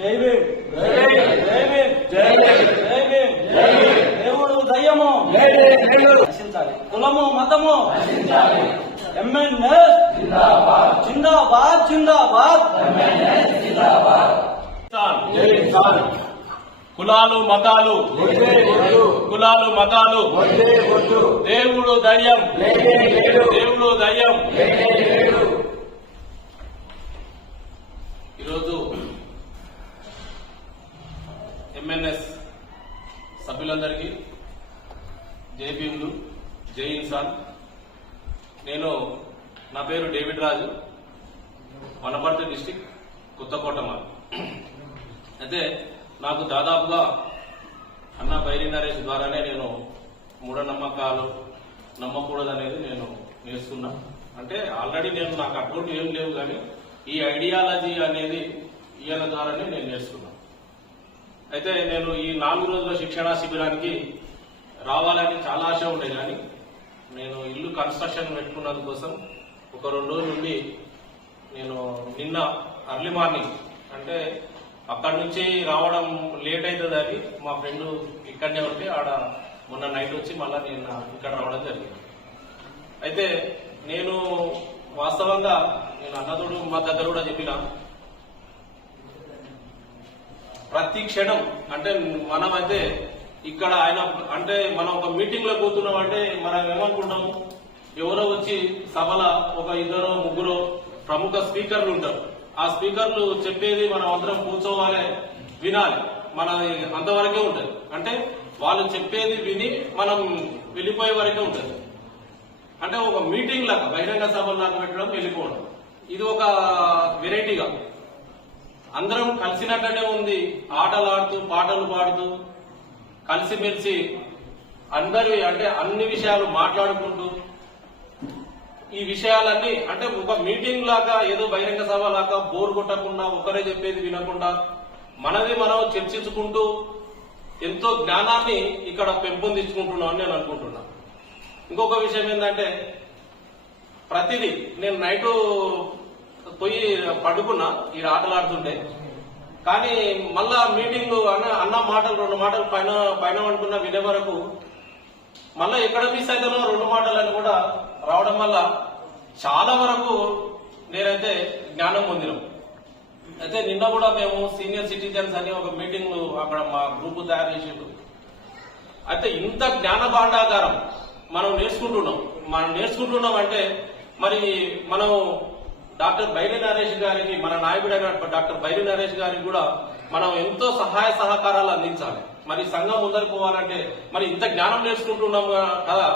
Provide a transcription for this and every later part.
జై భీమ్, జై భీమ్, జై భీమ్, దేవుడు దయ్యము నశించాలి, కులము మతము నశించాలి, ఎంఎన్ఎస్ జిందాబాద్ జిందాబాద్ జిందాబాద్, కులాలు మతాలు కులాలు మతాలు దేవుడు దయ్యం, దేవుడు దయ్యం. ఈరోజు ఎంఎన్ఎస్ సభ్యులందరికీ జై భీములు, జై ఇన్సాన్. నేను నా పేరు డేవిడ్ రాజు, వనపర్తి డిస్టిక్, కొత్తకోటమ. అయితే నాకు దాదాపుగా అన్న బైరి నరేష్ ద్వారానే నేను మూఢనమ్మకాలు నమ్మకూడదనేది నేను నేర్చుకున్నా. అంటే ఆల్రెడీ నాకు అటువంటి ఏం లేవు, కానీ ఈ ఐడియాలజీ అనేది ఈయన ద్వారానే నేను నేర్చుకున్నా. అయితే నేను ఈ 4 రోజుల శిక్షణా శిబిరానికి రావాలని చాలా ఆశ ఉండే, కానీ నేను ఇల్లు కన్స్ట్రక్షన్ పెట్టుకున్నందుకోసం ఒక 2 రోజుల నుండి నేను నిన్న అర్లీ మార్నింగ్, అంటే అక్కడి నుంచి రావడం లేట్ అవుతుందని మా ఫ్రెండ్ ఇక్కడనే ఉంటే ఆడ మొన్న నైట్ వచ్చి మళ్ళీ నేను ఇక్కడ రావడం జరిగింది. అయితే నేను వాస్తవంగా నేను అన్నతోడు మా దగ్గర కూడా చెప్పిన, ప్రతి క్షణం అంటే మనమైతే ఇక్కడ ఆయన అంటే మనం ఒక మీటింగ్ లో పోతున్నాం అంటే మనం ఏమనుకుంటాము, ఎవరో వచ్చి సభల ఒక 2-3 ప్రముఖ స్పీకర్లు ఉంటారు. ఆ స్పీకర్లు చెప్పేది మనం అందరం కూర్చోవాలి, వినాలి, మన అంతవరకే ఉంటుంది. అంటే వాళ్ళు చెప్పేది విని మనం వెళ్ళిపోయే వరకే ఉంటుంది. అంటే ఒక మీటింగ్ లాగా, బహిరంగ సభల్లాగా పెట్టడం, వెళ్ళిపోవడం, ఇది ఒక వెరైటీగా అందరం కలిసినట్టునే ఉంది. ఆటలు ఆడుతూ, పాటలు పాడుతూ, కలిసిమెలిసి అందరి అంటే అన్ని విషయాలు మాట్లాడుకుంటూ, ఈ విషయాలన్నీ అంటే ఒక మీటింగ్ లాగా, ఏదో బహిరంగ సభ లాగా బోర్ కొట్టకుండా, ఒకరే చెప్పేది వినకుండా, మనది మనం చర్చించుకుంటూ ఎంతో జ్ఞానాన్ని ఇక్కడ పెంపొందించుకుంటున్నాం అని నేను అనుకుంటున్నా. ఇంకొక విషయం ఏంటంటే, ప్రతిదీ నేను నైటు పోయి పడుకున్నా ఈ ఆటలు ఆడుతుంటే, కానీ మళ్ళా మీటింగ్ అన్న మాటలు 2 మాటలు పైన అనుకున్నా వినే వరకు మళ్ళా ఎక్కడ మిస్ అవుతానో 2 మాటలని కూడా రావడం వల్ల చాలా వరకు నేనైతే జ్ఞానం పొందినాం. అయితే నిన్న కూడా మేము సీనియర్ సిటిజన్స్ అని ఒక మీటింగ్ అక్కడ మా గ్రూప్ తయారు చేసిండు. అయితే ఇంత జ్ఞాన భాండాగారం మనం నేర్చుకుంటున్నాం అంటే మరి మనం డాక్టర్ బైరి నరేష్ గారికి, మన నాయకుడైన డాక్టర్ బైరి నరేష్ గారికి కూడా మనం ఎంతో సహాయ సహకారాలు అందించాలి. మరి సంఘం ముందరికి పోవాలంటే మరి ఇంత జ్ఞానం నేర్చుకుంటున్నాం కదా,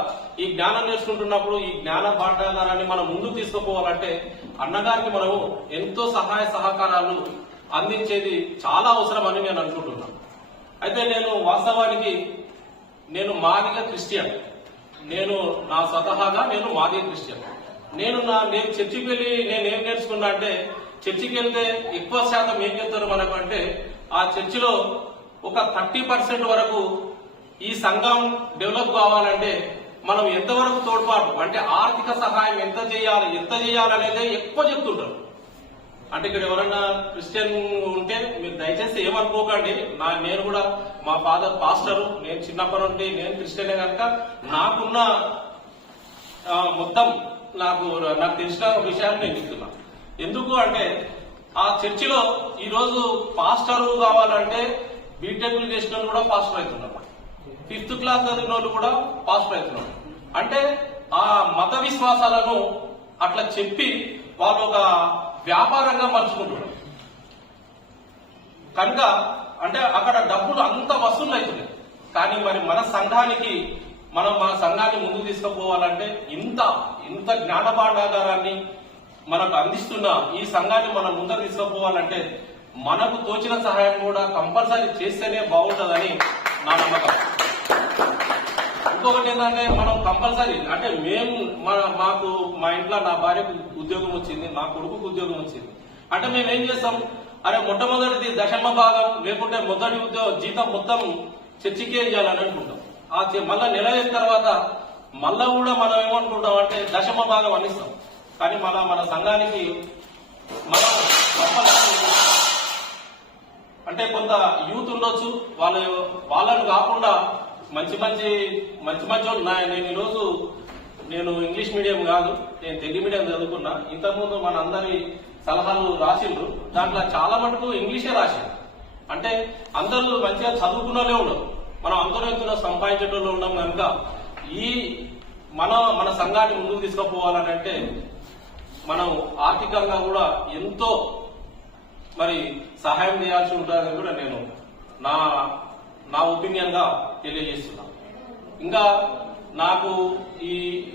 ఈ జ్ఞానం నేర్చుకుంటున్నప్పుడు ఈ జ్ఞాన భాండాగారాన్ని మనం ముందుకు తీసుకుపోవాలంటే అన్నగారికి మనము ఎంతో సహాయ సహకారాలు అందించేది చాలా అవసరం అని నేను అనుకుంటున్నాను. అయితే నేను వాస్తవానికి నేను మాదిగ క్రిస్టియన్, నేను నా స్వతహాగా నేను మాదిగ క్రిస్టియన్. నేను చర్చికి వెళ్ళి నేనేం నేర్చుకున్నా అంటే, చర్చికి వెళ్తే ఎక్కువ శాతం ఏం చెప్తారు మనకు అంటే, ఆ చర్చిలో ఒక 30% వరకు ఈ సంఘం డెవలప్ కావాలంటే మనం ఎంతవరకు తోడ్పాటు అంటే ఆర్థిక సహాయం ఎంత చేయాలనేది ఎక్కువ చెప్తుంటారు. అంటే ఇక్కడ ఎవరన్నా క్రిస్టియన్ ఉంటే మీరు దయచేసి ఏమనుకోకండి, నేను కూడా మా ఫాదర్ పాస్టరు, నేను చిన్నప్పటి నుండి నేను క్రిస్టియనే కనుక నాకున్న మొత్తం నాకు తెలిసిన విషయాన్ని నేను చెప్తున్నా. ఎందుకు అంటే ఆ చర్చిలో ఈరోజు పాస్టరు కావాలంటే బీటెక్లు చేసిన వాళ్ళు కూడా పాస్టర్ అవుతున్నారు, 5th క్లాస్ చదివిన వాళ్ళు కూడా పాస్టర్ అవుతున్నారు. అంటే ఆ మత విశ్వాసాలను అట్లా చెప్పి వాళ్ళు ఒక వ్యాపారంగా మలుచుకుంటున్నారు కనుక, అంటే అక్కడ డబ్బులు అంత వసూలు అవుతున్నాయి. కానీ మరి మన సంఘానికి మన సంఘాన్ని ముందుకు తీసుకుపోవాలంటే ఇంత జ్ఞాన భాండాగారాన్ని మనకు అందిస్తున్న ఈ సంఘాన్ని మనం ముందుకు తీసుకుపోవాలంటే మనకు తోచిన సహాయం కూడా కంపల్సరీ చేస్తేనే బాగుంటుందని నా నమ్మకం. ఇంకొకటి ఏంటంటే మనం కంపల్సరీ అంటే మాకు మా ఇంట్లో నా భార్యకు ఉద్యోగం వచ్చింది, నా కొడుకుకు ఉద్యోగం వచ్చింది అంటే మేము ఏం చేస్తాం, అరే మొట్టమొదటిది దశమ భాగం లేకుంటే మొదటి జీతం మొత్తం చర్చికే ఇవ్వాలని అనుకుంటాం. మళ్ళా నెల అయిన తర్వాత మళ్ళా కూడా మనం ఏమనుకుంటాం అంటే దశమ భాగం అందిస్తాం. కానీ మన సంఘానికి మనం అంటే కొంత యూత్ ఉండొచ్చు, వాళ్ళని కాకుండా మంచి మంచి నేను ఈరోజు నేను ఇంగ్లీష్ మీడియం కాదు, నేను తెలుగు మీడియం చదువుకున్నా. ఇంతకుముందు మన అందరి సలహాలు రాసిండ్రు, దాంట్లో చాలా మటుకు ఇంగ్లీషే రాసిండ్రు. అంటే అందరూ మంచిగా చదువుకున్న వాళ్ళే ఉండవు, మనం అందరూ ఎంతో సంపాదించేటోళ్ళు ఉన్నాం కనుక ఈ మన సంఘాన్ని ముందుకు తీసుకుపోవాలని అంటే మనం ఆర్థికంగా కూడా ఎంతో మరి సహాయం చేయాల్సి ఉంటుందని కూడా నేను నా ఒపీనియన్ గా తెలియజేస్తున్నా. ఇంకా నాకు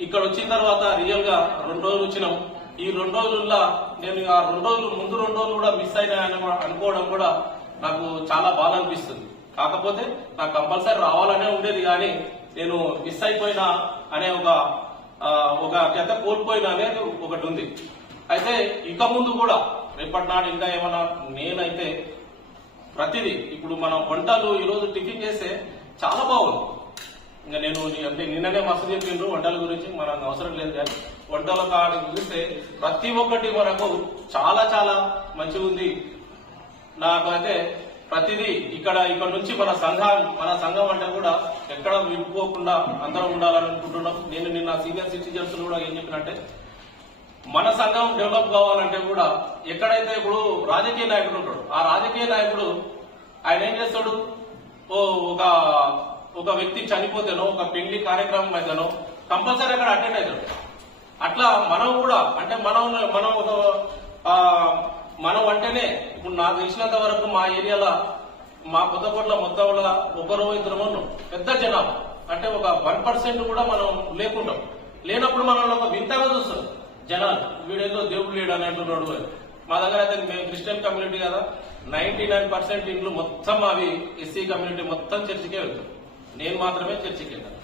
ఇక్కడ వచ్చిన తర్వాత రియల్ గా 2 రోజులు వచ్చినాం. ఈ 2 రోజుల్లో నేను ఆ 2 రోజులు ముందు 2 రోజులు కూడా మిస్ అయినా అనుకోవడం కూడా నాకు చాలా బాధ అనిపిస్తుంది. కాకపోతే నాకు కంపల్సరీ రావాలనే ఉండేది, కానీ నేను మిస్ అయిపోయినా అనే ఒక జత కోల్పోయినా అనేది ఒకటి ఉంది. అయితే ఇక ముందు కూడా రేపటి నాడు ఇంకా ఏమన్నా నేనైతే ప్రతిదీ ఇప్పుడు మన వంటలు ఈరోజు టిఫిన్ చేస్తే చాలా బాగుంది. ఇంకా నేను అంటే నిన్ననే మస్తు చెప్పిండ్రు వంటల గురించి, మనకు అవసరం లేదు, కానీ వంటల కాడికి చూస్తే ప్రతి ఒక్కటి మనకు చాలా చాలా మంచిగా ఉంది. నాకైతే ప్రతిదీ ఇక్కడ నుంచి మన సంఘం అంటే కూడా ఎక్కడ విడిపోకుండా అందరం ఉండాలని అనుకుంటున్నాం. నేను నిన్న సీనియర్ సిటిజన్స్ కూడా ఏం చెప్పినట్టే, మన సంఘం డెవలప్ కావాలంటే కూడా ఎక్కడైతే ఇప్పుడు రాజకీయ నాయకుడు ఉంటాడు, ఆ రాజకీయ నాయకుడు ఆయన ఏం చేస్తాడు, ఒక వ్యక్తి చనిపోతేనో ఒక పెళ్లి కార్యక్రమం అయితేనో కంపల్సరీ అక్కడ అటెండ్ అవుతాడు. అట్లా మనం కూడా అంటే మనం అంటేనే ఇప్పుడు నాకు తెలిసినంత వరకు మా ఏరియాలో మా కొత్తకోట్ల మొత్తంలో 1-2 ఉన్నాం, పెద్ద జనాభా. అంటే ఒక 1% కూడా మనం లేనప్పుడు మనల్ని ఒక వింతగా చూస్తారు జనాలు, వీడేదో దేవుడు లేడు అని అంటున్నాడు. మా దగ్గర అయితే మేము క్రిస్టియన్ కమ్యూనిటీ కదా, 99% ఇండ్లు మొత్తం అవి ఎస్సీ కమ్యూనిటీ మొత్తం చర్చికే వెళ్తాం, నేను మాత్రమే చర్చికి వెళ్తాను.